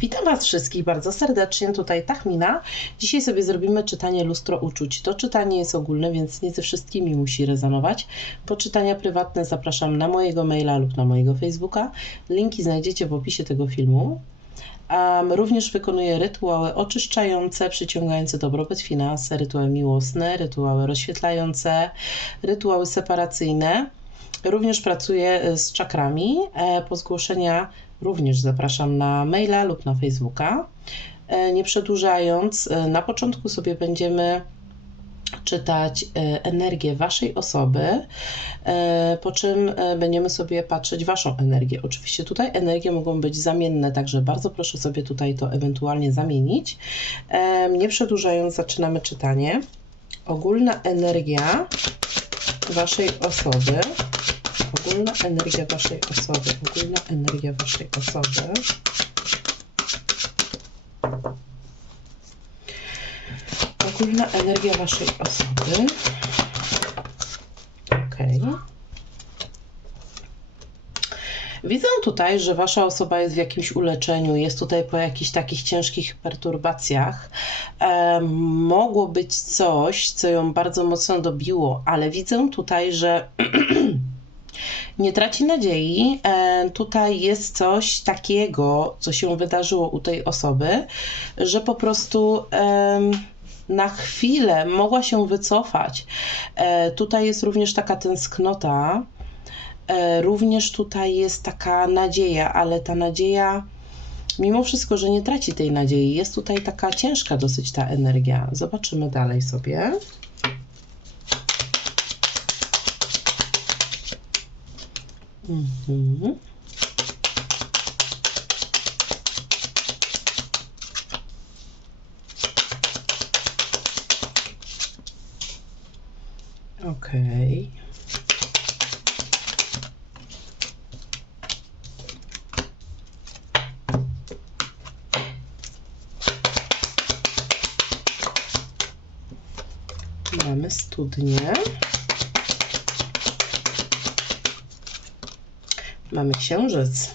Witam Was wszystkich bardzo serdecznie, tutaj Tachmina. Dzisiaj sobie zrobimy czytanie lustro uczuć. To czytanie jest ogólne, więc nie ze wszystkimi musi rezonować. Po czytania prywatne zapraszam na mojego maila lub na mojego Facebooka. Linki znajdziecie w opisie tego filmu. Um, również wykonuję rytuały oczyszczające, przyciągające dobrobyt, finanse, rytuały miłosne, rytuały rozświetlające, rytuały separacyjne. Również pracuję z czakrami. E, po zgłoszenia również zapraszam na maila lub na Facebooka. E, nie przedłużając, e, na początku sobie będziemy czytać energię Waszej osoby, po czym będziemy sobie patrzeć Waszą energię. Oczywiście tutaj energie mogą być zamienne, także bardzo proszę sobie tutaj to ewentualnie zamienić. Nie przedłużając, zaczynamy czytanie. Ogólna energia Waszej osoby ogólna energia Waszej osoby, ogólna energia Waszej osoby. Ogólna energia Waszej osoby. Ok. Widzę tutaj, że Wasza osoba jest w jakimś uleczeniu, jest tutaj po jakichś takich ciężkich perturbacjach. E, mogło być coś, co ją bardzo mocno dobiło, ale widzę tutaj, że nie traci nadziei. E, tutaj jest coś takiego, co się wydarzyło u tej osoby, że po prostu na chwilę mogła się wycofać. E, tutaj jest również taka tęsknota. E, również tutaj jest taka nadzieja, ale ta nadzieja, mimo wszystko, że nie traci tej nadziei, jest tutaj taka ciężka dosyć ta energia. Zobaczymy dalej sobie. Mhm. Okej. Mamy studnię. Mamy księżyc.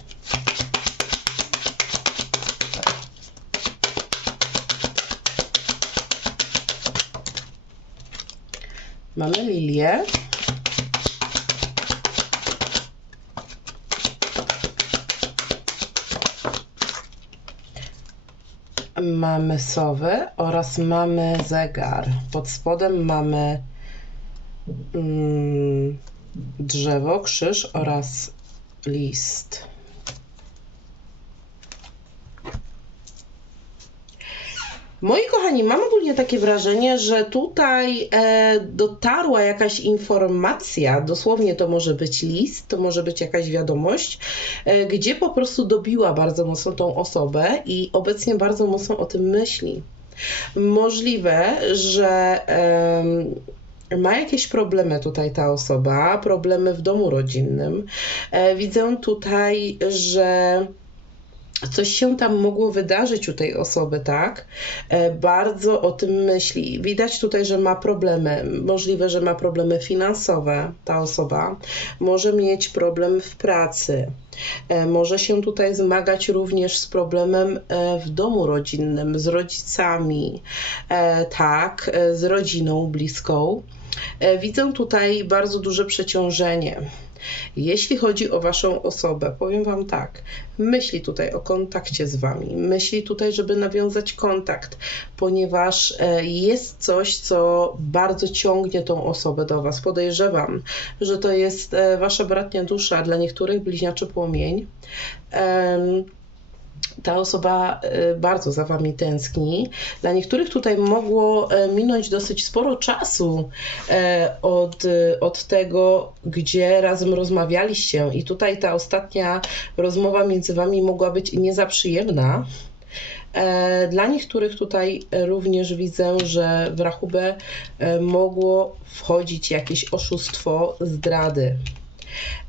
Mamy lilię. Mamy sowy oraz mamy zegar. Pod spodem mamy mm, drzewo, krzyż oraz list. Moi kochani, mam ogólnie takie wrażenie, że tutaj e, dotarła jakaś informacja, dosłownie to może być list, to może być jakaś wiadomość, e, gdzie po prostu dobiła bardzo mocno tą osobę i obecnie bardzo mocno o tym myśli. Możliwe, że. E, ma jakieś problemy tutaj ta osoba, problemy w domu rodzinnym. E, widzę tutaj, że coś się tam mogło wydarzyć u tej osoby, tak? E, bardzo o tym myśli. Widać tutaj, że ma problemy. Możliwe, że ma problemy finansowe ta osoba. Może mieć problem w pracy. E, może się tutaj zmagać również z problemem w domu rodzinnym, z rodzicami, tak, z rodziną bliską. E, widzę tutaj bardzo duże przeciążenie. Jeśli chodzi o Waszą osobę, powiem Wam tak, myśli tutaj o kontakcie z Wami, myśli tutaj, żeby nawiązać kontakt, ponieważ e, jest coś, co bardzo ciągnie tą osobę do Was. Podejrzewam, że to jest e, Wasza bratnia dusza, dla niektórych bliźniaczy płomień ta osoba e, bardzo za wami tęskni. Dla niektórych tutaj mogło e, minąć dosyć sporo czasu e, od, od tego, gdzie razem rozmawialiście, i tutaj ta ostatnia rozmowa między wami mogła być nie za przyjemna. Dla niektórych tutaj również widzę, że w rachubę mogło wchodzić jakieś oszustwo, zdrady.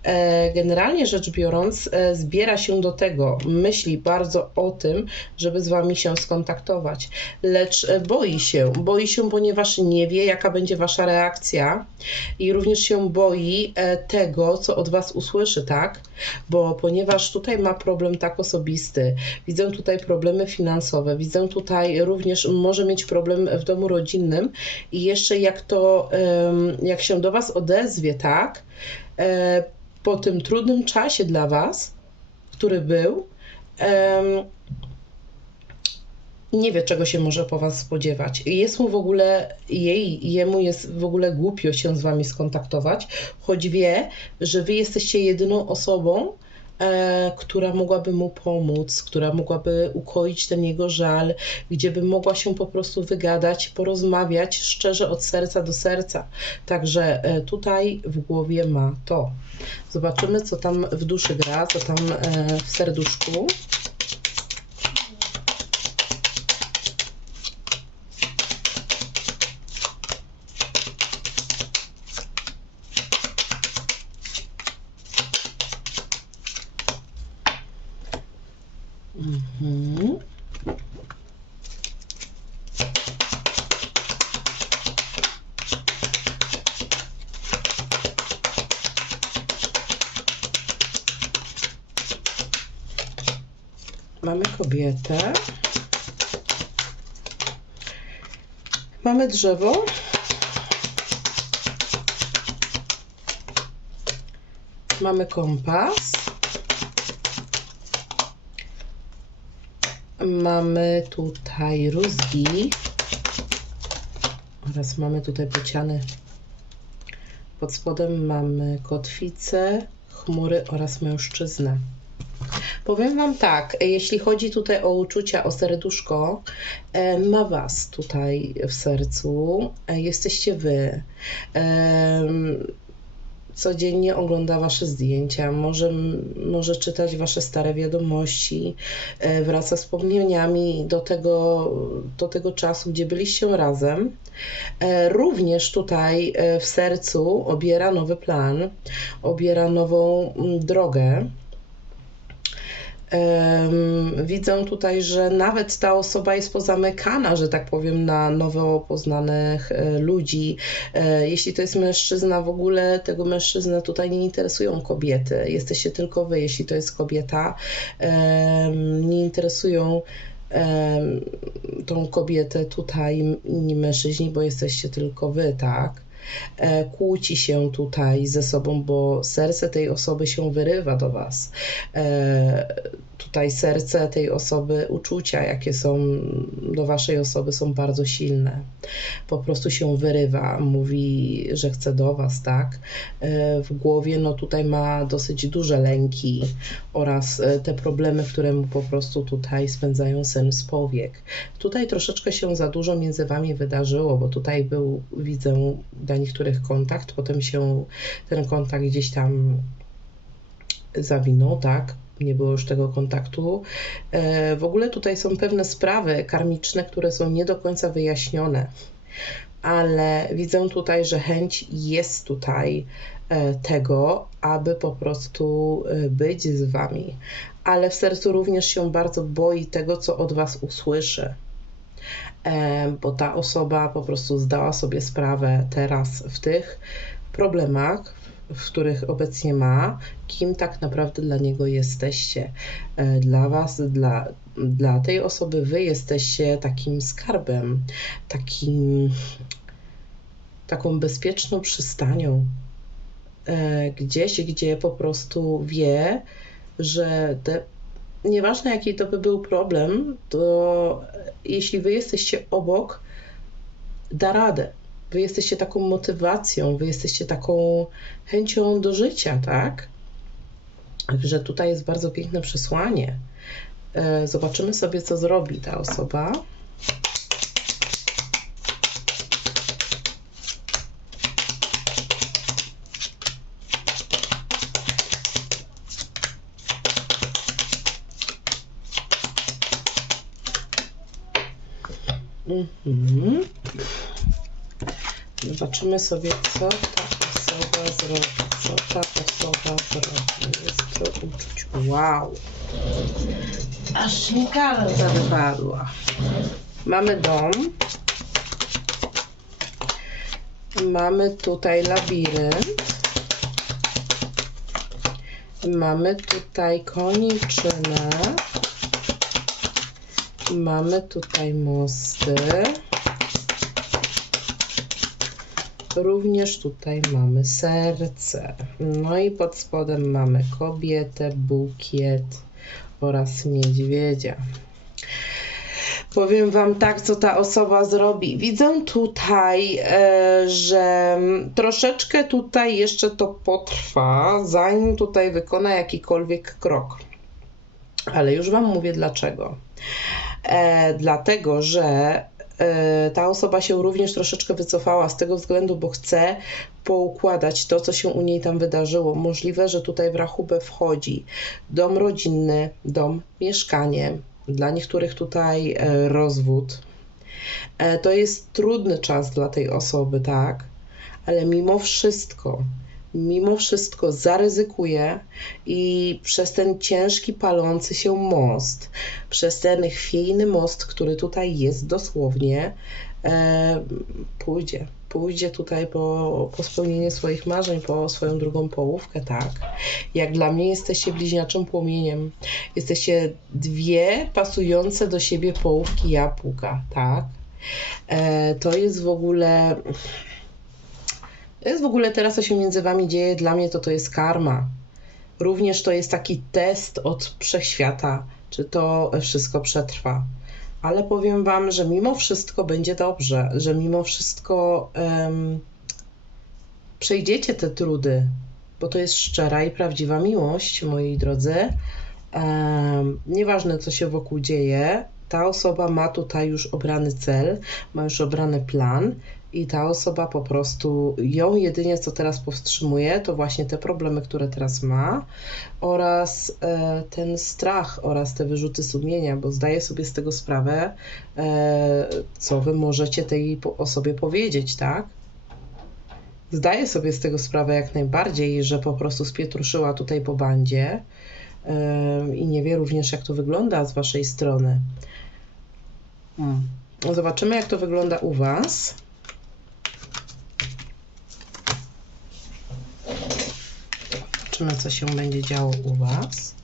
E, generalnie rzecz biorąc, e, zbiera się do tego, myśli bardzo o tym, żeby z Wami się skontaktować, lecz e, boi się. Boi się, ponieważ nie wie, jaka będzie Wasza reakcja i również się boi tego, co od Was usłyszy, tak? Bo ponieważ tutaj ma problem tak osobisty, widzę tutaj problemy finansowe, widzę tutaj również może mieć problem w domu rodzinnym i jeszcze jak to, jak się do Was odezwie, tak? Po tym trudnym czasie dla Was, który był, nie wie, czego się może po Was spodziewać. Jest mu w ogóle, jej, jemu jest w ogóle głupio się z Wami skontaktować, choć wie, że Wy jesteście jedyną osobą, która mogłaby mu pomóc, która mogłaby ukoić ten jego żal, gdzie by mogła się po prostu wygadać, porozmawiać szczerze od serca do serca. Także e, tutaj w głowie ma to. Zobaczymy, co tam w duszy gra, co tam e, w serduszku. Kobietę. Mamy drzewo. Mamy kompas. Mamy tutaj rózgi. Oraz mamy tutaj bociany. Pod spodem mamy kotwicę, chmury oraz mężczyznę. Powiem Wam tak, jeśli chodzi tutaj o uczucia, o serduszko, e, ma Was tutaj w sercu, e, jesteście Wy. Codziennie ogląda Wasze zdjęcia, może, może czytać Wasze stare wiadomości, e, wraca wspomnieniami do tego, do tego czasu, gdzie byliście razem. Również tutaj w sercu obiera nowy plan, obiera nową mm, drogę. Widzę tutaj, że nawet ta osoba jest pozamykana, że tak powiem, na nowo poznanych e, ludzi. E, Jeśli to jest mężczyzna, w ogóle tego mężczyznę tutaj nie interesują kobiety. Jesteście tylko wy. Jeśli to jest kobieta, nie interesują tą kobietę tutaj inni mężczyźni, bo jesteście tylko wy, tak? E, kłóci się tutaj ze sobą, bo serce tej osoby się wyrywa do Was. E, tutaj serce tej osoby, uczucia, jakie są do Waszej osoby, są bardzo silne. Po prostu się wyrywa, mówi, że chce do Was, tak? E, w głowie, no tutaj ma dosyć duże lęki oraz te problemy, które mu po prostu tutaj spędzają sen z powiek. Tutaj troszeczkę się za dużo między Wami wydarzyło, bo tutaj był, widzę, dla niektórych kontakt, potem się ten kontakt gdzieś tam zawinął, tak? Nie było już tego kontaktu. E, W ogóle tutaj są pewne sprawy karmiczne, które są nie do końca wyjaśnione, ale widzę tutaj, że chęć jest tutaj e, tego, aby po prostu e, być z Wami, ale w sercu również się bardzo boi tego, co od Was usłyszy bo ta osoba po prostu zdała sobie sprawę teraz w tych problemach, w których obecnie ma, kim tak naprawdę dla niego jesteście. E, Dla Was, dla, dla tej osoby, Wy jesteście takim skarbem, takim, taką bezpieczną przystanią. E, Gdzieś, gdzie po prostu wie, że te nieważne jaki to by był problem, to jeśli wy jesteście obok, da radę. Wy jesteście taką motywacją, wy jesteście taką chęcią do życia, tak? Także tutaj jest bardzo piękne przesłanie. E, Zobaczymy sobie, co zrobi ta osoba. Mhm. Zobaczymy sobie, co ta osoba zrobi. Co ta osoba zrobi? Jest to uczuć. Wow. Aż mi karta wypadła. Mamy dom. Mamy tutaj labirynt. Mamy tutaj koniczynę. Mamy tutaj mosty. Również tutaj mamy serce. No i pod spodem mamy kobietę, bukiet oraz niedźwiedzia. Powiem Wam tak, co ta osoba zrobi. Widzę tutaj, e, że troszeczkę tutaj jeszcze to potrwa, zanim tutaj wykona jakikolwiek krok. Ale już Wam mówię dlaczego. E, dlatego, że e, ta osoba się również troszeczkę wycofała z tego względu, bo chce poukładać to, co się u niej tam wydarzyło. Możliwe, że tutaj w rachubę wchodzi dom rodzinny, dom, mieszkanie, dla niektórych tutaj e, rozwód. E, to jest trudny czas dla tej osoby, tak? Ale mimo wszystko, mimo wszystko zaryzykuje i przez ten ciężki, palący się most, przez ten chwiejny most, który tutaj jest dosłownie, e, pójdzie. Pójdzie tutaj po, po spełnienie swoich marzeń, po swoją drugą połówkę, tak. Jak dla mnie jesteście bliźniaczym płomieniem. Jesteście dwie pasujące do siebie połówki jabłka, tak. E, to jest w ogóle to jest w ogóle teraz, co się między wami dzieje, dla mnie to to jest karma. Również to jest taki test od wszechświata, czy to wszystko przetrwa. Ale powiem wam, że mimo wszystko będzie dobrze, że mimo wszystko em, przejdziecie te trudy, bo to jest szczera i prawdziwa miłość, moi drodzy. Em, nieważne, co się wokół dzieje, ta osoba ma tutaj już obrany cel, ma już obrany plan i ta osoba po prostu ją jedynie co teraz powstrzymuje, to właśnie te problemy, które teraz ma oraz e, ten strach oraz te wyrzuty sumienia, bo zdaję sobie z tego sprawę, e, co wy możecie tej osobie powiedzieć, tak? Zdaję sobie z tego sprawę jak najbardziej, że po prostu spietruszyła tutaj po bandzie e, i nie wie również jak to wygląda z waszej strony. Hmm. Zobaczymy jak to wygląda u was. Zobaczymy, co się będzie działo u Was.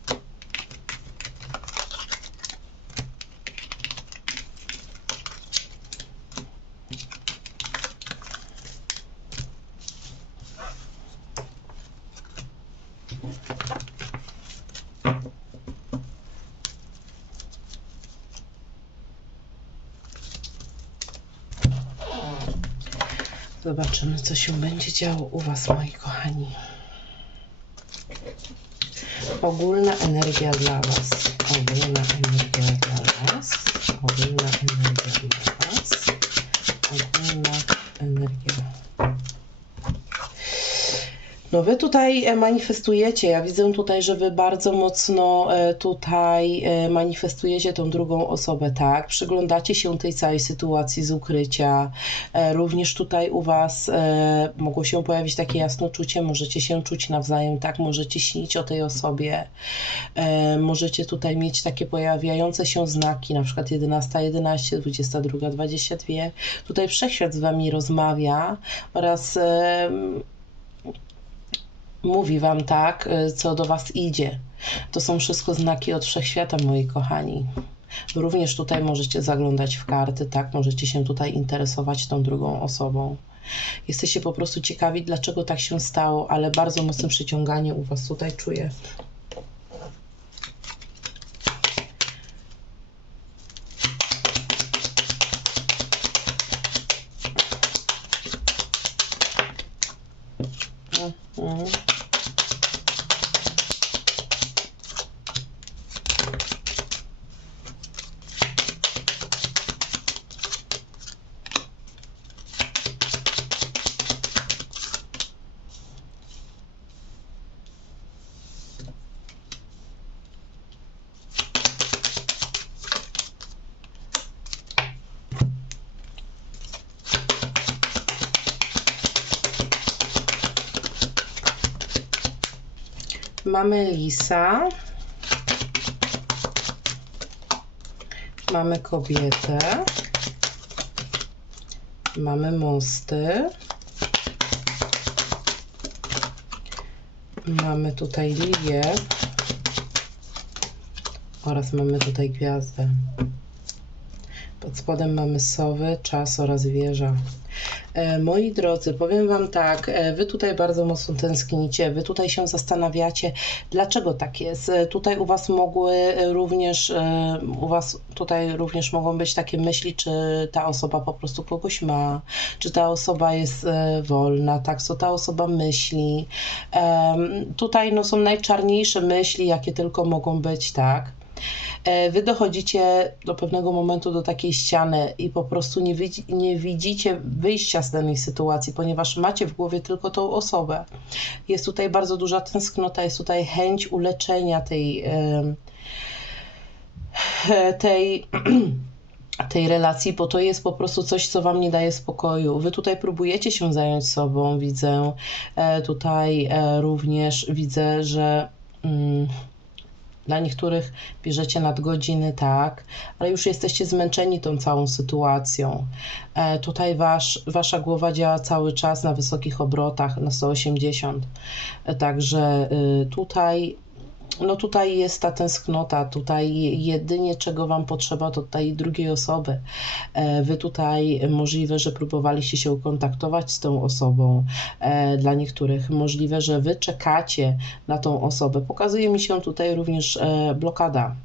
Zobaczymy, co się będzie działo u Was, moi kochani. Ogólna energia dla Was. Ogólna energia dla Was. Ogólna energia dla Was. Ogólna energia. No wy tutaj e, manifestujecie, ja widzę tutaj, że wy bardzo mocno e, tutaj e, manifestujecie tą drugą osobę, tak? Przyglądacie się tej całej sytuacji z ukrycia. Również tutaj u was mogło się pojawić takie jasnoczucie, możecie się czuć nawzajem, tak? Możecie śnić o tej osobie. Możecie tutaj mieć takie pojawiające się znaki, na przykład 11, 11, 22, 22. Tutaj wszechświat z wami rozmawia oraz mówi wam tak, y, co do was idzie. To są wszystko znaki od wszechświata, moi kochani. Również tutaj możecie zaglądać w karty, tak, możecie się tutaj interesować tą drugą osobą. Jesteście po prostu ciekawi, dlaczego tak się stało, ale bardzo mocne przyciąganie u was tutaj czuję. Mamy lisa. Mamy kobietę. Mamy mosty. Mamy tutaj lilię. Oraz mamy tutaj gwiazdę. Pod spodem mamy sowy, czas oraz wieża. E, moi drodzy, powiem Wam tak, e, Wy tutaj bardzo mocno tęsknicie, Wy tutaj się zastanawiacie, dlaczego tak jest. E, tutaj u Was mogły również, u Was tutaj również mogą być takie myśli, czy ta osoba po prostu kogoś ma, czy ta osoba jest wolna, tak, co ta osoba myśli. Tutaj no, są najczarniejsze myśli, jakie tylko mogą być, tak. E, wy dochodzicie do pewnego momentu do takiej ściany i po prostu nie, widzi, nie widzicie wyjścia z danej sytuacji, ponieważ macie w głowie tylko tą osobę. Jest tutaj bardzo duża tęsknota, jest tutaj chęć uleczenia tej, tej tej relacji, bo to jest po prostu coś, co wam nie daje spokoju. Wy tutaj próbujecie się zająć sobą, widzę. E, tutaj e, również widzę, że mm, dla niektórych bierzecie nadgodziny, tak, ale już jesteście zmęczeni tą całą sytuacją. E, tutaj wasz, wasza głowa działa cały czas na wysokich obrotach, na 180. E, także y, tutaj no tutaj jest ta tęsknota, tutaj jedynie czego Wam potrzeba to tej drugiej osoby. E, wy tutaj możliwe, że próbowaliście się kontaktować z tą osobą. E, dla niektórych możliwe, że Wy czekacie na tą osobę. Pokazuje mi się tutaj również e, blokada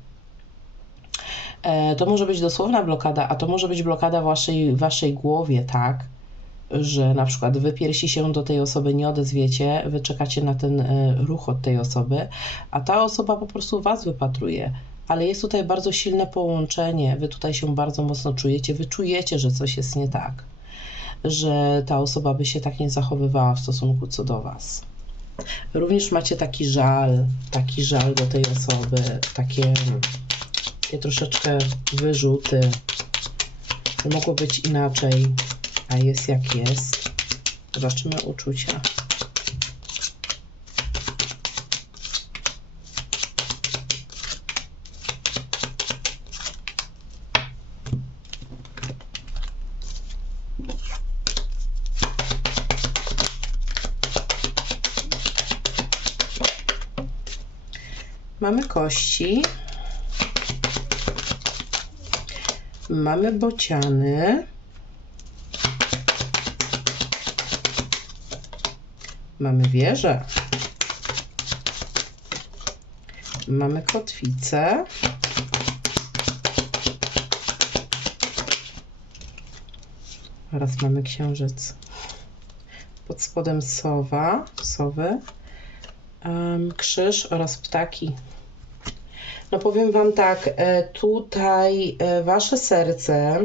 to może być dosłowna blokada, a to może być blokada w waszej, waszej głowie, tak? Że na przykład wy piersi się do tej osoby nie odezwiecie, wy czekacie na ten e, ruch od tej osoby, a ta osoba po prostu was wypatruje. Ale jest tutaj bardzo silne połączenie, wy tutaj się bardzo mocno czujecie, wy czujecie, że coś jest nie tak, że ta osoba by się tak nie zachowywała w stosunku co do was. Również macie taki żal, taki żal do tej osoby, takie, takie troszeczkę wyrzuty. Mogło być inaczej a jest jak jest. Zobaczymy uczucia. Mamy kości. Mamy bociany. Mamy wieżę. Mamy kotwicę. Oraz mamy księżyc. Pod spodem sowa, sowy, um, krzyż oraz ptaki. No powiem Wam tak, e, tutaj e, Wasze serce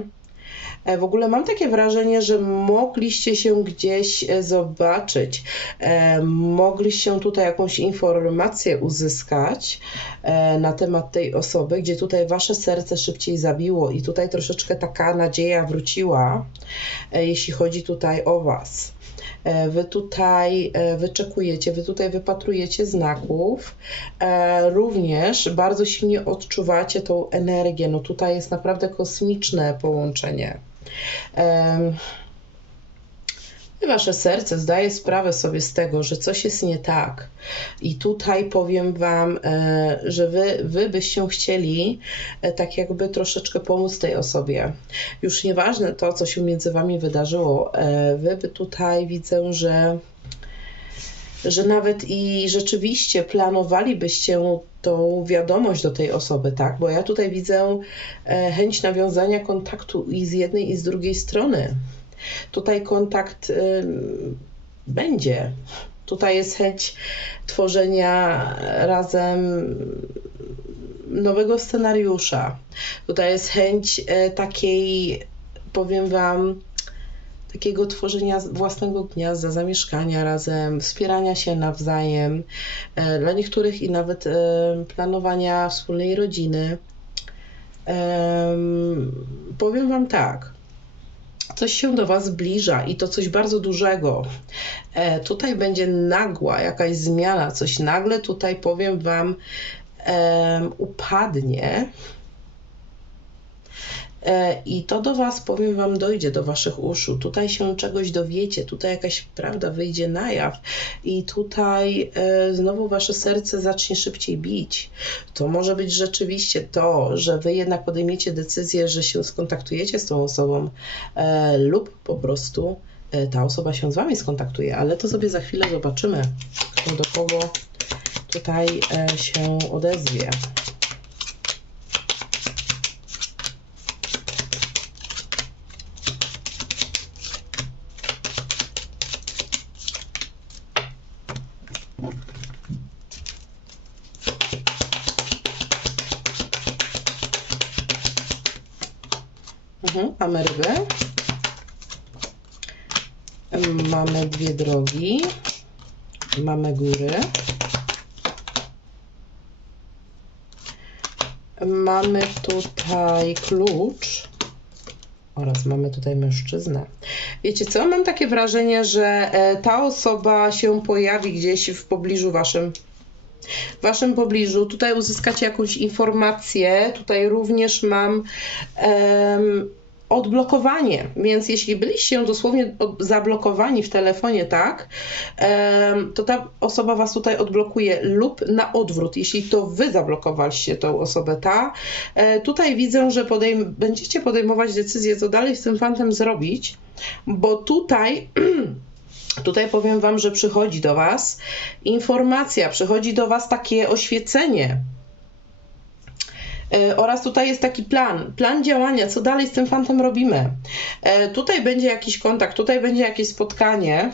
w ogóle mam takie wrażenie, że mogliście się gdzieś e, zobaczyć, e, mogliście tutaj jakąś informację uzyskać na temat tej osoby, gdzie tutaj wasze serce szybciej zabiło i tutaj troszeczkę taka nadzieja wróciła, jeśli chodzi tutaj o was. Wy tutaj wyczekujecie, wy tutaj wypatrujecie znaków. Również bardzo silnie odczuwacie tą energię. No tutaj jest naprawdę kosmiczne połączenie. Wasze serce zdaje sprawę sobie z tego, że coś jest nie tak. I tutaj powiem Wam, e, że wy, wy byście chcieli e, tak jakby troszeczkę pomóc tej osobie. Już nieważne to, co się między Wami wydarzyło, e, wy by tutaj widzę, że że nawet i rzeczywiście planowalibyście tą wiadomość do tej osoby, tak? Bo ja tutaj widzę e, chęć nawiązania kontaktu i z jednej, i z drugiej strony. Tutaj kontakt y, będzie. Tutaj jest chęć tworzenia razem nowego scenariusza. Tutaj jest chęć y, takiej, powiem Wam, takiego tworzenia własnego gniazda, zamieszkania razem, wspierania się nawzajem, e, dla niektórych i nawet e, planowania wspólnej rodziny. Powiem Wam tak. coś się do Was zbliża i to coś bardzo dużego. E, tutaj będzie nagła jakaś zmiana, coś nagle tutaj powiem Wam e, upadnie. E, I to do Was, powiem Wam, dojdzie do Waszych uszu. Tutaj się czegoś dowiecie, tutaj jakaś prawda wyjdzie na jaw, i tutaj e, znowu Wasze serce zacznie szybciej bić. To może być rzeczywiście to, że Wy jednak podejmiecie decyzję, że się skontaktujecie z tą osobą, e, lub po prostu ta osoba się z Wami skontaktuje, ale to sobie za chwilę zobaczymy, kto do kogo tutaj się odezwie. Mhm, mamy ryby. Mamy dwie drogi. Mamy góry. Mamy tutaj klucz. Oraz mamy tutaj mężczyznę. Wiecie co? Mam takie wrażenie, że e, ta osoba się pojawi gdzieś w pobliżu waszym w waszym pobliżu. Tutaj uzyskacie jakąś informację. Tutaj również mam em, odblokowanie, więc jeśli byliście dosłownie zablokowani w telefonie, tak, to ta osoba was tutaj odblokuje lub na odwrót, jeśli to wy zablokowaliście tą osobę, ta, e, tutaj widzę, że podejm- będziecie podejmować decyzję, co dalej z tym fantem zrobić, bo tutaj Tutaj powiem Wam, że przychodzi do Was informacja, przychodzi do Was takie oświecenie. E, Oraz tutaj jest taki plan, plan działania, co dalej z tym fantem robimy. E, Tutaj będzie jakiś kontakt, tutaj będzie jakieś spotkanie.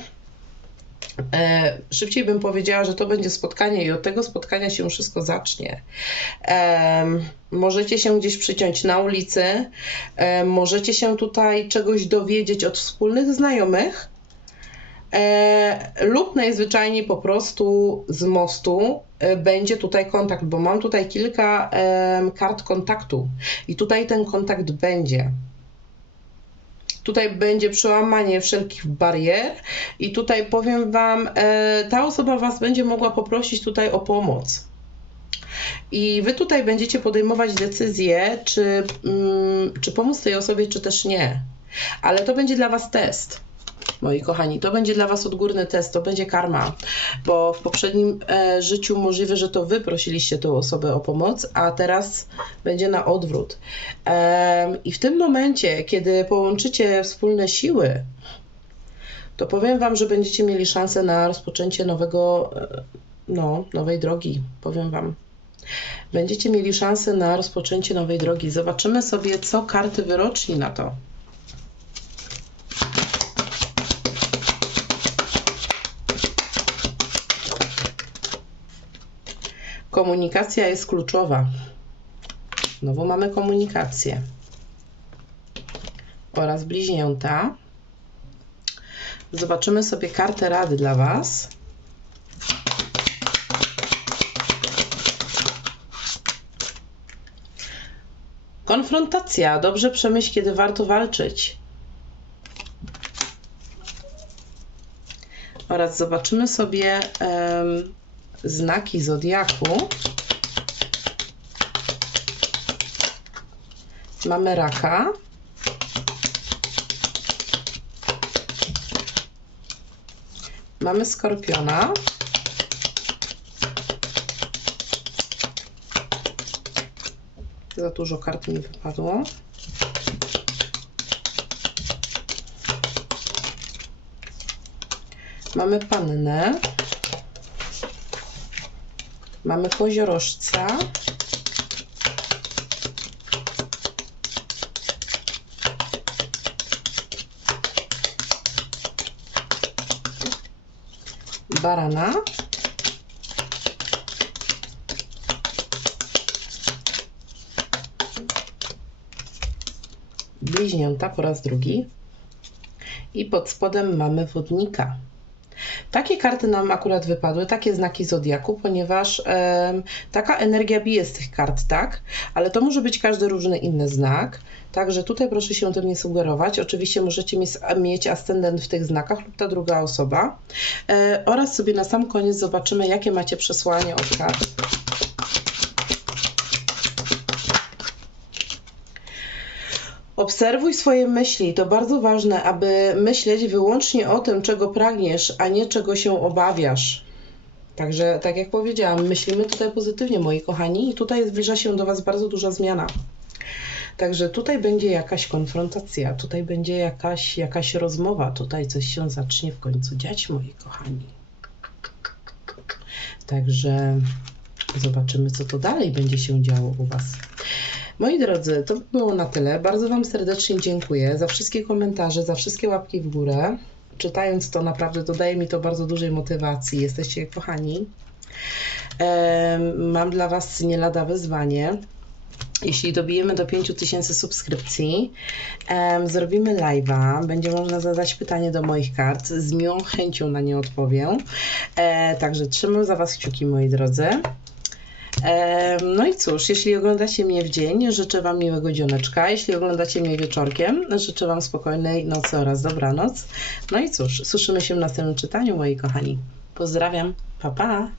E, Szybciej bym powiedziała, że to będzie spotkanie i od tego spotkania się wszystko zacznie. Em, Możecie się gdzieś przyciąć na ulicy, em, możecie się tutaj czegoś dowiedzieć od wspólnych znajomych, E, lub najzwyczajniej po prostu z mostu e, będzie tutaj kontakt, bo mam tutaj kilka em, kart kontaktu i tutaj ten kontakt będzie. Tutaj będzie przełamanie wszelkich barier i tutaj powiem Wam, e, ta osoba Was będzie mogła poprosić tutaj o pomoc. I Wy tutaj będziecie podejmować decyzję, czy, mm, czy pomóc tej osobie, czy też nie. Ale to będzie dla Was test. Moi kochani, to będzie dla Was odgórny test, to będzie karma, bo w poprzednim e, życiu możliwe, że to Wy prosiliście tą osobę o pomoc, a teraz będzie na odwrót. Em, I w tym momencie, kiedy połączycie wspólne siły, to powiem Wam, że będziecie mieli szansę na rozpoczęcie nowego, e, no, nowej drogi. Powiem Wam. Będziecie mieli szansę na rozpoczęcie nowej drogi. Zobaczymy sobie, co karty wyroczni na to. Komunikacja jest kluczowa. Znowu mamy komunikację. Oraz bliźnięta. Zobaczymy sobie kartę rady dla Was. Konfrontacja. Dobrze przemyśl, kiedy warto walczyć. Oraz zobaczymy sobie em, znaki zodiaku. Mamy raka. Mamy skorpiona. Za dużo kart mi wypadło. Mamy pannę. Mamy koziorożca. Barana. Bliźnięta po raz drugi. I pod spodem mamy wodnika. Takie karty nam akurat wypadły, takie znaki zodiaku, ponieważ em, taka energia bije z tych kart, tak? Ale to może być każdy różny inny znak. Także tutaj proszę się tym nie sugerować. Oczywiście możecie mieć ascendent w tych znakach lub ta druga osoba. E, oraz sobie na sam koniec zobaczymy, jakie macie przesłanie od kart. Obserwuj swoje myśli. To bardzo ważne, aby myśleć wyłącznie o tym, czego pragniesz, a nie czego się obawiasz. Także, tak jak powiedziałam, myślimy tutaj pozytywnie, moi kochani, i tutaj zbliża się do Was bardzo duża zmiana. Także tutaj będzie jakaś konfrontacja, tutaj będzie jakaś, jakaś rozmowa, tutaj coś się zacznie w końcu dziać, moi kochani. Także zobaczymy, co to dalej będzie się działo u Was. Moi drodzy, to by było na tyle. Bardzo Wam serdecznie dziękuję za wszystkie komentarze, za wszystkie łapki w górę. Czytając to naprawdę dodaje mi to bardzo dużej motywacji. Jesteście kochani. Mam dla Was nie lada wyzwanie. Jeśli dobijemy do 5000 subskrypcji, zrobimy live'a. Będzie można zadać pytanie do moich kart. Z miłą chęcią na nie odpowiem. E, także trzymam za Was kciuki, moi drodzy. No i cóż, jeśli oglądacie mnie w dzień, życzę Wam miłego dzioneczka. Jeśli oglądacie mnie wieczorkiem, życzę Wam spokojnej nocy oraz dobranoc. No i cóż, słyszymy się w następnym czytaniu, moi kochani. Pozdrawiam, pa pa!